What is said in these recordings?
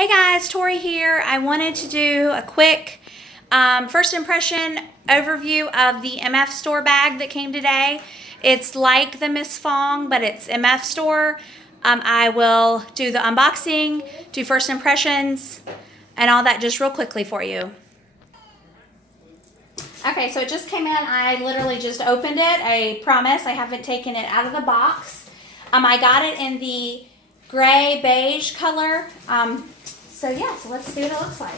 Hey guys, Tori here. I wanted to do a quick first impression overview of the MF Store bag that came today. It's like the Miss Fong, but it's MF Store. I will do the unboxing, do first impressions, and all that just real quickly for you. Okay, so it just came in. I literally just opened it. I promise I haven't taken it out of the box. I got it in the gray beige color. So let's see what it looks like.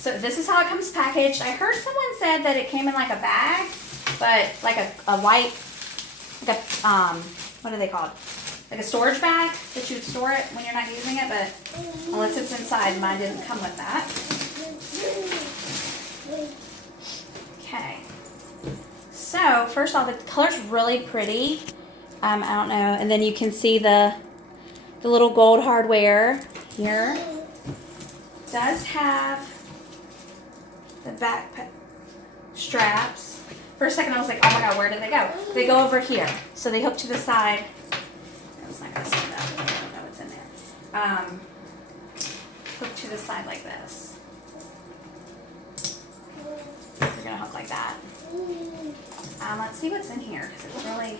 So this is how it comes packaged. I heard someone said that it came in like a bag, but like a white, like a, what are they called? Like a storage bag that you would store it when you're not using it, but unless it's inside, mine didn't come with that. Okay. So first off, the color's really pretty. I don't know, and then you can see the little gold hardware here. It does have the back straps. For a second I was like, oh my god, where did they go? They go over here. So they hook to the side. It's not gonna stand up. I don't know what's in there. Hook to the side like this. You're gonna hook like that. Let's see what's in here because it's really.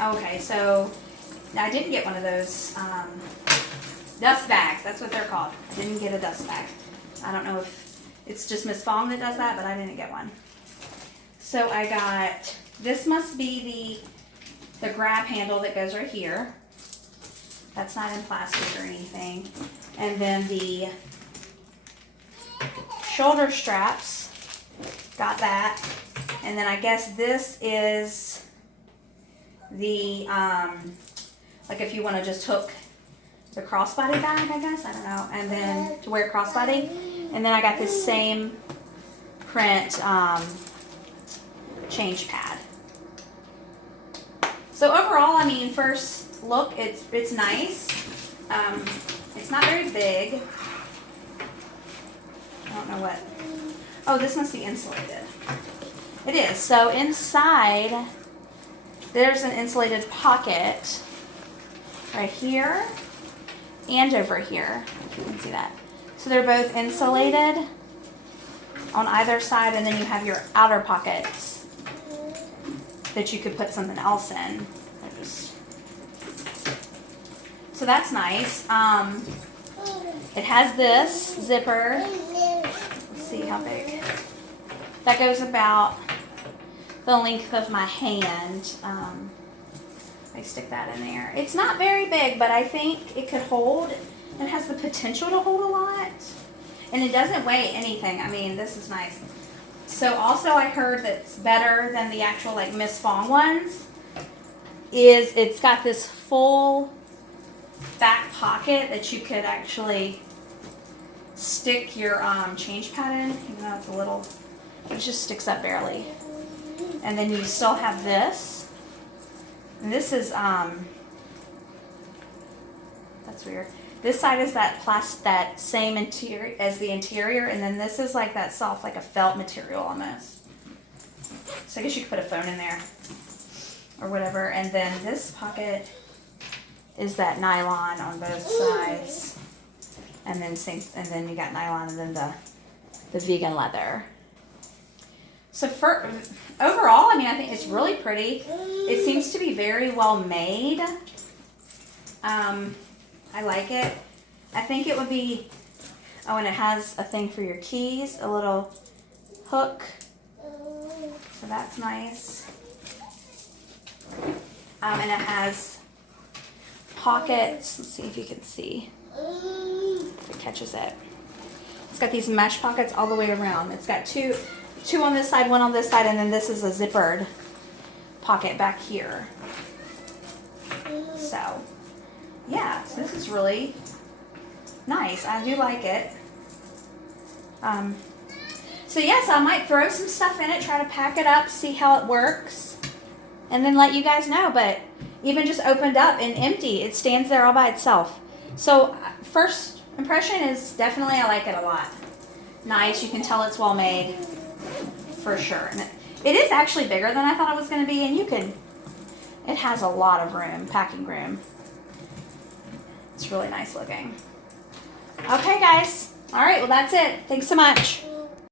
Okay, so I didn't get one of those dust bags. That's what they're called. I didn't get a dust bag. I don't know if it's just Miss Fong that does that, but I didn't get one. So I got, this must be the grab handle that goes right here. That's not in plastic or anything. And then the shoulder straps, got that. And then I guess this is the, like if you want to just hook the crossbody bag, I guess, I don't know, and then to wear crossbody. And then I got this same print change pad. So overall, I mean, first look, it's nice. It's not very big. I don't know what. Oh, this must be insulated. It is. So inside, there's an insulated pocket right here and over here, if you can see that. So they're both insulated on either side, and then you have your outer pockets that you could put something else in. So that's nice. It has this zipper. Let's see how big. That goes about the length of my hand. I stick that in there. It's not very big, but I think it could hold. It has the potential to hold a lot. And it doesn't weigh anything. I mean, this is nice. So also I heard that's better than the actual like Miss Fong ones is it's got this full back pocket that you could actually stick your change pad in, even though it's a little, it just sticks up barely. And then you still have this. And this is, that's weird. This side is that same interior as the interior, and then this is like that soft, like a felt material almost. So I guess you could put a phone in there or whatever. And then this pocket is that nylon on both sides, and then you got nylon, and then the vegan leather. So for overall, I mean, I think it's really pretty. It seems to be very well made. I like it. I think it would be, oh, and it has a thing for your keys, a little hook. So that's nice. And it has pockets. Let's see if you can see. If it catches it. It's got these mesh pockets all the way around. It's got two on this side, one on this side, and then this is a zippered pocket back here. So, yeah, so this is really nice. I do like it. So yes, I might throw some stuff in it, try to pack it up, see how it works, and then let you guys know. But even just opened up and empty, it stands there all by itself. So first impression is definitely I like it a lot. Nice, you can tell it's well made. For sure. And it is actually bigger than I thought it was going to be, and you can It has a lot of room, packing room. It's really nice looking. Okay, guys. All right, well, that's it. Thanks so much.